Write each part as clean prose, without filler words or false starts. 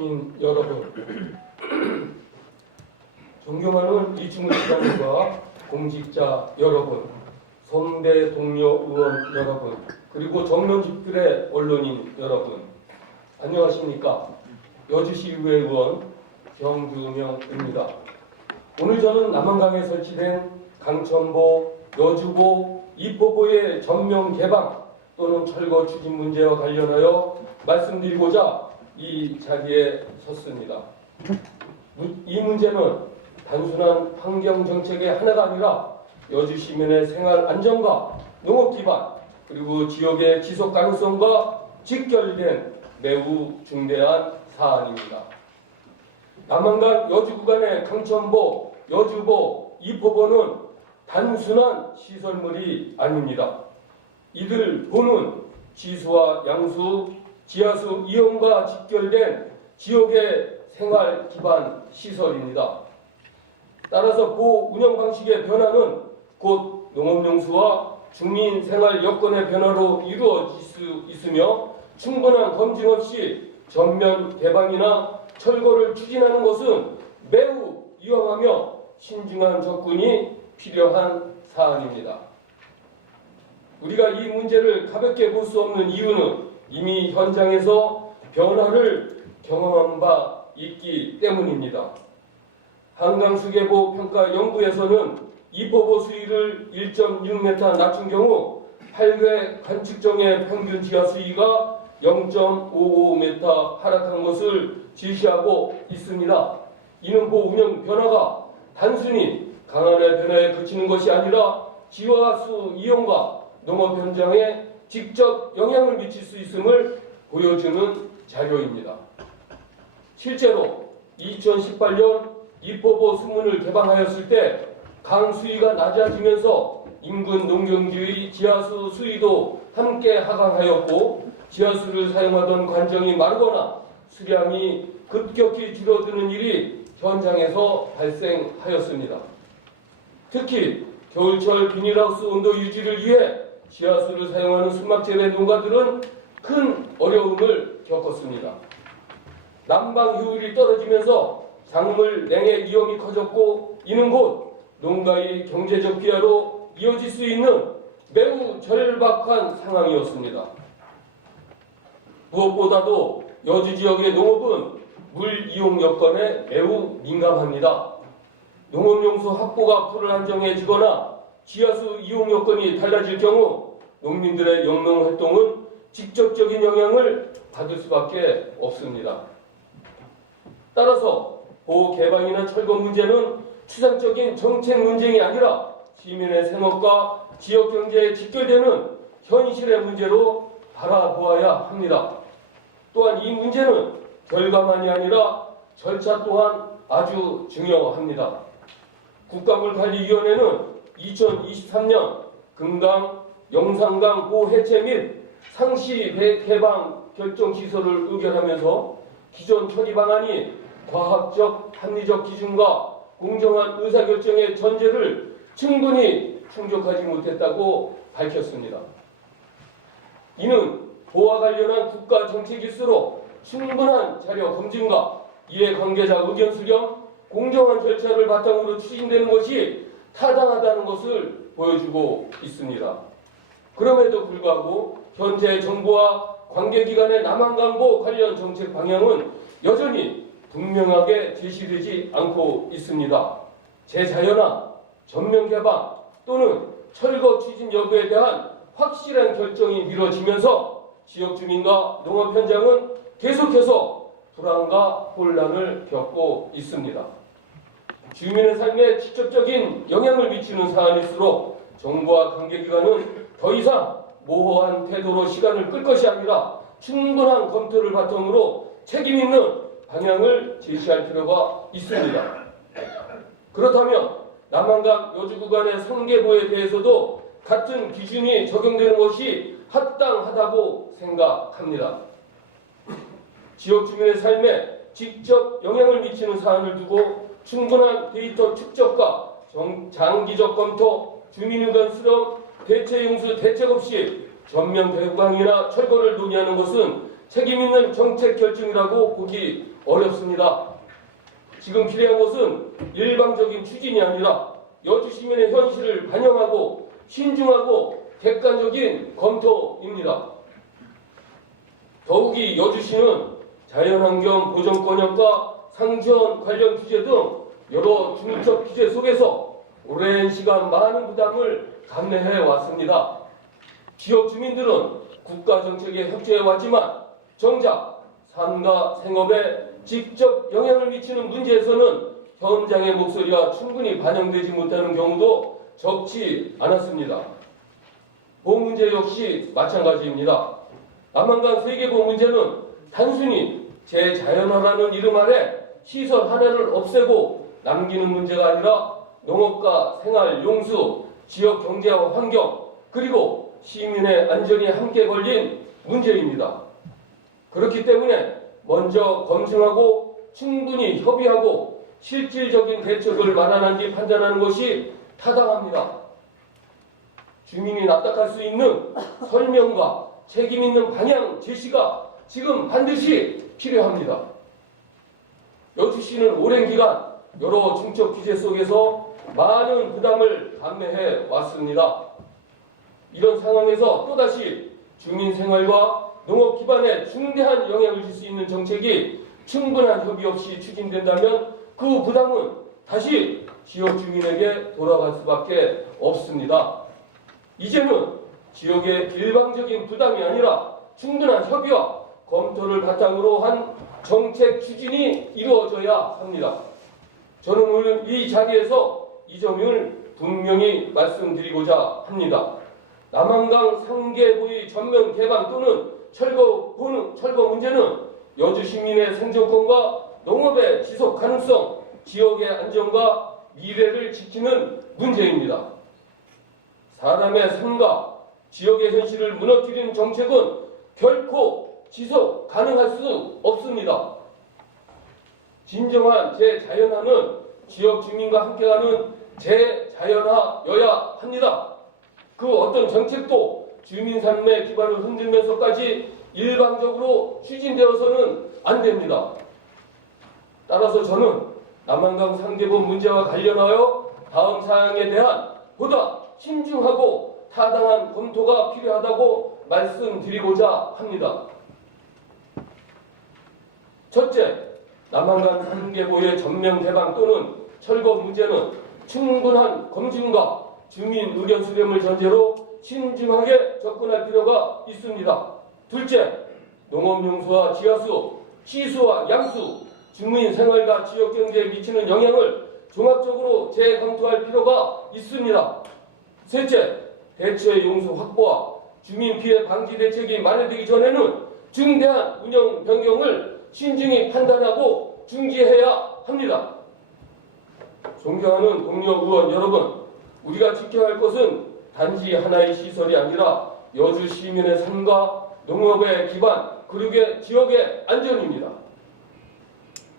시민 여러분, 존경하는 이충우 시장님과 공직자 여러분, 선배 동료 의원 여러분, 그리고 정면 집필의 언론인 여러분, 안녕하십니까? 여주시의회 의원 경주명입니다. 오늘 저는 남한강에 설치된 강천보, 여주보, 이포보의 전면 개방 또는 철거 추진 문제와 관련하여 말씀드리고자 이 자리에 섰습니다. 이 문제는 단순한 환경 정책의 하나가 아니라 여주 시민의 생활 안정과 농업 기반 그리고 지역의 지속 가능성과 직결된 매우 중대한 사안입니다. 남한강 여주 구간의 강천보, 여주보, 이포보는 단순한 시설물이 아닙니다. 이들 보는 지수와 양수, 지하수 이용과 직결된 지역의 생활 기반 시설입니다. 따라서 보 운영 방식의 변화는 곧 농업용수와 주민 생활 여건의 변화로 이루어질 수 있으며 충분한 검증 없이 전면 개방이나 철거를 추진하는 것은 매우 위험하며 신중한 접근이 필요한 사안입니다. 우리가 이 문제를 가볍게 볼 수 없는 이유는 이미 현장에서 변화를 경험한 바 있기 때문입니다. 한강수계보 평가연구에서는 이포보 수위를 1.6m 낮춘 경우 8회 관측정의 평균 지하 수위가 0.55m 하락한 것을 제시하고 있습니다. 이는 보 운영 변화가 단순히 강한의 변화에 그치는 것이 아니라 지하수 이용과 농업 현장에 직접 영향을 미칠 수 있음을 보여주는 자료입니다. 실제로 2018년 이포보 수문을 개방하였을 때 강 수위가 낮아지면서 인근 농경지의 지하수 수위도 함께 하강하였고 지하수를 사용하던 관정이 마르거나 수량이 급격히 줄어드는 일이 현장에서 발생하였습니다. 특히 겨울철 비닐하우스 온도 유지를 위해 지하수를 사용하는 수막재배 농가들은 큰 어려움을 겪었습니다. 난방 효율이 떨어지면서 작물 냉해 위험이 커졌고 이는 곧 농가의 경제적 피해로 이어질 수 있는 매우 절박한 상황이었습니다. 무엇보다도 여주 지역의 농업은 물 이용 여건에 매우 민감합니다. 농업용수 확보가 불안정해지거나 지하수 이용 여건이 달라질 경우 농민들의 영농 활동은 직접적인 영향을 받을 수밖에 없습니다. 따라서 보호 개방이나 철거 문제는 추상적인 정책 논쟁이 아니라 시민의 생업과 지역 경제에 직결되는 현실의 문제로 바라보아야 합니다. 또한 이 문제는 결과만이 아니라 절차 또한 아주 중요합니다. 국가물관리위원회는 2023년 금강, 영산강 보호 해체 및 상시 개방 결정 시설을 의결하면서 기존 처리 방안이 과학적, 합리적 기준과 공정한 의사결정의 전제를 충분히 충족하지 못했다고 밝혔습니다. 이는 보호와 관련한 국가 정책일수록 충분한 자료 검증과 이해관계자 의견 수렴, 공정한 절차를 바탕으로 추진되는 것이 타당하다는 것을 보여주고 있습니다. 그럼에도 불구하고 현재 정부와 관계기관의 남한강보 관련 정책 방향은 여전히 분명하게 제시되지 않고 있습니다. 재자연화, 전면 개방 또는 철거 추진 여부에 대한 확실한 결정이 미뤄지면서 지역 주민과 농업 현장은 계속해서 불안과 혼란을 겪고 있습니다. 주민의 삶에 직접적인 영향을 미치는 사안일수록 정부와 관계기관은 더 이상 모호한 태도로 시간을 끌 것이 아니라 충분한 검토를 바탕으로 책임 있는 방향을 제시할 필요가 있습니다. 그렇다면 남한강 여주 구간의 선계보에 대해서도 같은 기준이 적용되는 것이 합당하다고 생각합니다. 지역 주민의 삶에 직접 영향을 미치는 사안을 두고 충분한 데이터 축적과 장기적 검토, 주민의견 수렴, 대체 용수 대책 없이 전면 개방이나 철거를 논의하는 것은 책임있는 정책 결정이라고 보기 어렵습니다. 지금 필요한 것은 일방적인 추진이 아니라 여주 시민의 현실을 반영하고 신중하고 객관적인 검토입니다. 더욱이 여주시는 자연환경 보전권역과 상지원 관련 규제 등 여러 중립적 규제 속에서 오랜 시간 많은 부담을 감내해 왔습니다. 지역 주민들은 국가 정책에 협조해 왔지만 정작 삶과 생업에 직접 영향을 미치는 문제에서는 현장의 목소리가 충분히 반영되지 못하는 경우도 적지 않았습니다. 보험 문제 역시 마찬가지입니다. 남한강 세계보험 문제는 단순히 재자연화라는 이름 아래 시설 하나를 없애고 남기는 문제가 아니라 농업과 생활, 용수, 지역 경제와 환경, 그리고 시민의 안전이 함께 걸린 문제입니다. 그렇기 때문에 먼저 검증하고 충분히 협의하고 실질적인 대책을 마련한 뒤 판단하는 것이 타당합니다. 주민이 납득할 수 있는 설명과 책임 있는 방향 제시가 지금 반드시 필요합니다. 여주시는 오랜 기간 여러 중적 규제 속에서 많은 부담을 감내해 왔습니다. 이런 상황에서 또다시 주민 생활과 농업 기반에 중대한 영향을 줄 수 있는 정책이 충분한 협의 없이 추진된다면 그 부담은 다시 지역 주민에게 돌아갈 수밖에 없습니다. 이제는 지역의 일방적인 부담이 아니라 충분한 협의와 검토를 바탕으로 한 정책 추진이 이루어져야 합니다. 저는 오늘 이 자리에서 이 점을 분명히 말씀드리고자 합니다. 남한강 상계부의 전면 개방 또는 철거 문제는 여주 시민의 생존권과 농업의 지속 가능성, 지역의 안전과 미래를 지키는 문제입니다. 사람의 삶과 지역의 현실을 무너뜨리는 정책은 결코 지속 가능할 수 없습니다. 진정한 재자연화는 지역 주민과 함께하는 재자연화여야 합니다. 그 어떤 정책도 주민 삶의 기반을 흔들면서까지 일방적으로 추진되어서는 안 됩니다. 따라서 저는 남한강 상계보험 문제와 관련하여 다음 사항에 대한 보다 신중하고 타당한 검토가 필요하다고 말씀드리고자 합니다. 첫째, 남한강 상계보의 전면 개방 또는 철거 문제는 충분한 검증과 주민 의견 수렴을 전제로 신중하게 접근할 필요가 있습니다. 둘째, 농업용수와 지하수, 시수와 양수, 주민 생활과 지역 경제에 미치는 영향을 종합적으로 재검토할 필요가 있습니다. 셋째, 대체 용수 확보와 주민 피해 방지 대책이 마련되기 전에는 중대한 운영 변경을 신중히 판단하고 중지해야 합니다. 존경하는 동료 의원 여러분, 우리가 지켜야 할 것은 단지 하나의 시설이 아니라 여주 시민의 삶과 농업의 기반, 그리고 지역의 안전입니다.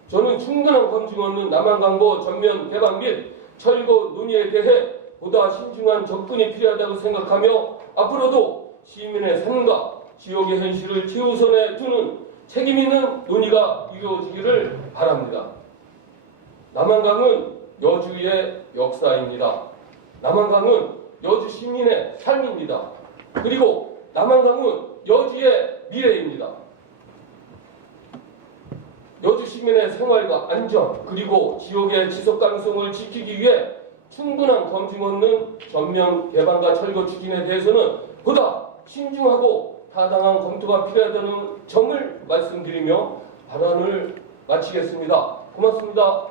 저는 충분한 검증 없는 남한강보 전면 개방 및 철거 논의에 대해 보다 신중한 접근이 필요하다고 생각하며 앞으로도 시민의 삶과 지역의 현실을 최우선에 두는 책임 있는 논의가 이루어지기를 바랍니다. 남한강은 여주의 역사입니다. 남한강은 여주 시민의 삶입니다. 그리고 남한강은 여주의 미래입니다. 여주 시민의 생활과 안전 그리고 지역의 지속 가능성을 지키기 위해 충분한 검증 없는 전면 개방과 철거 추진에 대해서는 보다 신중하고 타당한 검토가 필요하다는 점을 말씀드리며 발언을 마치겠습니다. 고맙습니다.